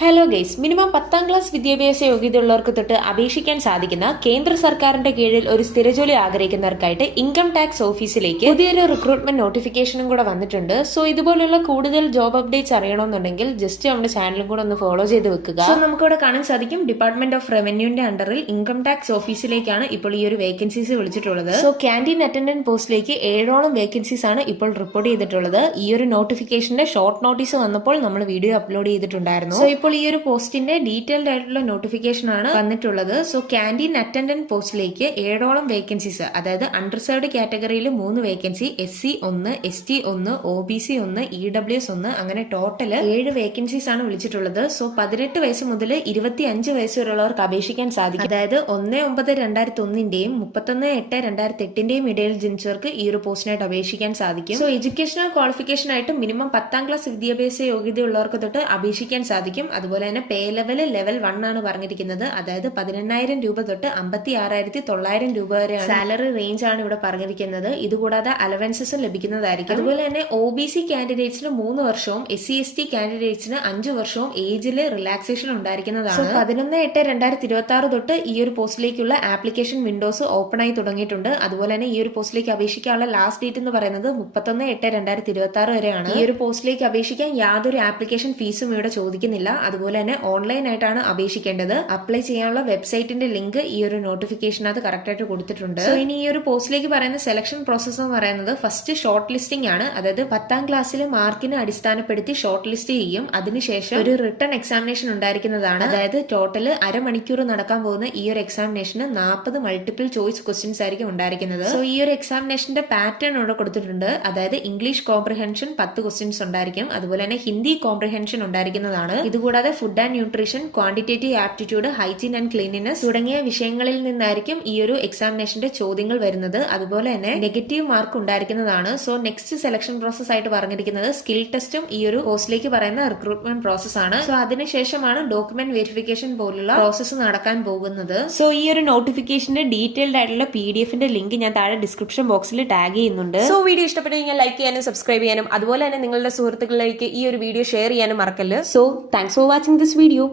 Hello guys, minimum 10ാം class വിദ്യാഭ്യാസ യോഗ്യതയുള്ളവർക്ക് തൊട്ട് അപേക്ഷിക്കാൻ സാധിക്കുന്ന കേന്ദ്ര സർക്കാരിന്റെ കീഴിൽ ഒരു സ്ഥിരജോലി ആഗ്രഹിക്കുന്നവർക്കായിട്ട് ഇൻകം ടാക്സ് ഓഫീസിലേക്ക് പുതിയൊരു റിക്രൂട്ട്മെന്റ് നോട്ടിഫിക്കേഷനും കൂടെ വന്നിട്ടുണ്ട്. സോ ഇതുപോലുള്ള കൂടുതൽ ജോബ് അപ്ഡേറ്റ്സ് അറിയണമെന്നുണ്ടെങ്കിൽ ജസ്റ്റ് നമ്മുടെ ചാനലും കൂടെ ഒന്ന് ഫോളോ ചെയ്ത് വെക്കുക. സോ നമുക്കിവിടെ കാണാൻ സാധിക്കും, ഡിപ്പാർട്ട്മെന്റ് ഓഫ് റവന്യൂന്റെ അണ്ടറിൽ ഇൻകം ടാക്സ് ഓഫീസിലേക്കാണ് ഇപ്പോൾ ഈ ഒരു വേക്കൻസീസ് വിളിച്ചിട്ടുള്ളത്. സോ ക്യാന്റീൻ അറ്റൻഡന്റ് പോസ്റ്റിലേക്ക് 7ഓളം വേക്കൻസീസ് ആണ് ഇപ്പോൾ റിപ്പോർട്ട് ചെയ്തിട്ടുള്ളത്. ഈ ഒരു നോട്ടിഫിക്കേഷന്റെ ഷോർട്ട് നോട്ടീസ് വന്നപ്പോൾ നമ്മൾ വീഡിയോ അപ്ലോഡ് ചെയ്തിട്ടുണ്ടായിരുന്നു. സോ ഇപ്പോൾ ഈ ഒരു പോസ്റ്റിന്റെ ഡീറ്റെയിൽഡ് ആയിട്ടുള്ള നോട്ടിഫിക്കേഷൻ ആണ് വന്നിട്ടുള്ളത്. സോ ക്യാന്റീൻ അറ്റൻഡന്റ് പോസ്റ്റിലേക്ക് 7ഓളം വേക്കൻസീസ്, അതായത് അൺറിസർവ്ഡ് കാറ്റഗറിയിൽ 3 vacancy, SC 1, ST 1, OBC 1, EWS 1, അങ്ങനെ ടോട്ടൽ 7 വേക്കൻസീസ് ആണ് വിളിച്ചിട്ടുള്ളത്. സോ 18 വയസ്സ് മുതൽ 25 വയസ്സ് വരെയുള്ളവർക്ക് അപേക്ഷിക്കാൻ സാധിക്കും. അതായത് 1/9/2001ന്റെയും 31/8/2008ന്റെയും ഇടയിൽ ജനിച്ചവർക്ക് ഈ ഒരു പോസ്റ്റിനായിട്ട് അപേക്ഷിക്കാൻ സാധിക്കും. സോ എഡ്യൂക്കേഷണൽ ക്വാളിഫിക്കേഷൻ ആയിട്ട് മിനിമം 10ാം ക്ലാസ് വിദ്യാഭ്യാസ യോഗ്യതയുള്ളവർക്ക് തൊട്ട് അപേക്ഷിക്കാൻ സാധിക്കും. അതുപോലെ തന്നെ പേ ലെവൽ 1 ആണ് പറഞ്ഞിരിക്കുന്നത്. അതായത് 18,000 രൂപ തൊട്ട് 56,900 രൂപ വരെ സാലറി റേഞ്ച് ആണ് ഇവിടെ പറഞ്ഞിരിക്കുന്നത്. ഇതുകൂടാതെ അലവൻസസും ലഭിക്കുന്നതായിരിക്കും. അതുപോലെ തന്നെ OBC കാൻഡിഡേറ്റ്സിന് 3 വർഷവും SC/ST കാൻഡിഡേറ്റ്സിന് 5 വർഷവും ഏജിൽ റിലാക്സേഷൻ ഉണ്ടായിരിക്കുന്നതാണ്. 11/8/2026 തൊട്ട് ഈ ഒരു പോസ്റ്റിലേക്കുള്ള ആപ്ലിക്കേഷൻ വിൻഡോസ് ഓപ്പൺ ആയി തുടങ്ങിയിട്ടുണ്ട്. അതുപോലെ തന്നെ ഈ ഒരു പോസ്റ്റിലേക്ക് അപേക്ഷിക്കാനുള്ള ലാസ്റ്റ് ഡേറ്റ് എന്ന് പറയുന്നത് 31/8/2026 വരെയാണ്. ഈ ഒരു പോസ്റ്റിലേക്ക് അപേക്ഷിക്കാൻ യാതൊരു ആപ്ലിക്കേഷൻ ഫീസും ഇവിടെ ചോദിക്കുന്നില്ല. അതുപോലെ തന്നെ ഓൺലൈൻ ആയിട്ടാണ് അപേക്ഷിക്കേണ്ടത്. അപ്ലൈ ചെയ്യാനുള്ള വെബ്സൈറ്റിന്റെ ലിങ്ക് ഈ ഒരു നോട്ടിഫിക്കേഷനകത്ത് കറക്റ്റ് ആയിട്ട് കൊടുത്തിട്ടുണ്ട്. സോ ഇനി ഈ ഒരു പോസ്റ്റിലേക്ക് പറയുന്ന സെലക്ഷൻ പ്രോസസ് എന്ന് പറയുന്നത് ഫസ്റ്റ് ഷോർട്ട് ലിസ്റ്റിംഗ് ആണ്. അതായത് 10ാം ക്ലാസ്സിലെ മാർക്കിനെ അടിസ്ഥാനപ്പെടുത്തി ഷോർട്ട് ലിസ്റ്റ് ചെയ്യും. അതിനുശേഷം ഒരു റിട്ടൺ എക്സാമിനേഷൻ ഉണ്ടായിരിക്കുന്നതാണ്. അതായത് ടോട്ടൽ അരമണിക്കൂർ നടക്കാൻ പോകുന്ന ഈ ഒരു എക്സാമിനേഷന് 40 മൾട്ടിപ്പിൾ ചോയ്സ് ക്വസ്റ്റ്യൻസ് ആയിരിക്കും ഉണ്ടായിരിക്കുന്നത്. സോ ഈ ഒരു എക്സാമിനേഷന്റെ പാറ്റേൺ ഇവിടെ കൊടുത്തിട്ടുണ്ട്. അതായത് ഇംഗ്ലീഷ് കോംപ്രിഹെൻഷൻ 10 ക്വസ്റ്റ്യൻസ് ഉണ്ടായിരിക്കും. അതുപോലെ തന്നെ ഹിന്ദി കോംപ്രിഹെൻഷൻ ഉണ്ടായിരിക്കുന്നതാണ്. ഇതുകൂടാതെ food and nutrition, quantitative aptitude, hygiene and cleanliness തുടങ്ങിയ വിഷയങ്ങളിൽ നിന്നായിരിക്കും ഈ ഒരു എക്സാമിനേഷന്റെ ചോദ്യങ്ങൾ വരുന്നത്. അതുപോലെ തന്നെ നെഗറ്റീവ് മാർക്ക് ഉണ്ടായിരിക്കുന്നതാണ്. സോ നെക്സ്റ്റ് സെലക്ഷൻ പ്രോസസ് ആയിട്ട് പറഞ്ഞിരിക്കുന്നത് സ്കിൽ ടെസ്റ്റും ഈ ഒരു പോസ്റ്റിലേക്ക് പറയുന്ന റിക്രൂട്ട്മെന്റ് പ്രോസസ് ആണ്. സോ അതിനുശേഷമാണ് ഡോക്യുമെന്റ് വെരിഫിക്കേഷൻ പോലുള്ള പ്രോസസ് നടക്കാൻ പോകുന്നത്. സോ ഈ ഒരു നോട്ടിഫിക്കേഷന്റെ ഡീറ്റെയിൽഡ് ആയിട്ടുള്ള PDF-ന്റെ ലിങ്ക് ഞാൻ താഴെ ഡിസ്ക്രിപ്ഷൻ ബോക്സിൽ ടാഗ് ചെയ്യുന്നുണ്ട്. സോ വീഡിയോ ഇഷ്ടപ്പെട്ടു കഴിഞ്ഞാൽ ലൈക്ക് ചെയ്യാനും സബ്സ്ക്രൈബ് ചെയ്യാനും അതുപോലെ തന്നെ നിങ്ങളുടെ സുഹൃത്തുക്കളിലേക്ക് ഈ ഒരു വീഡിയോ ഷെയർ ചെയ്യാനും മറക്കല്ല്. So thanks for watching this video.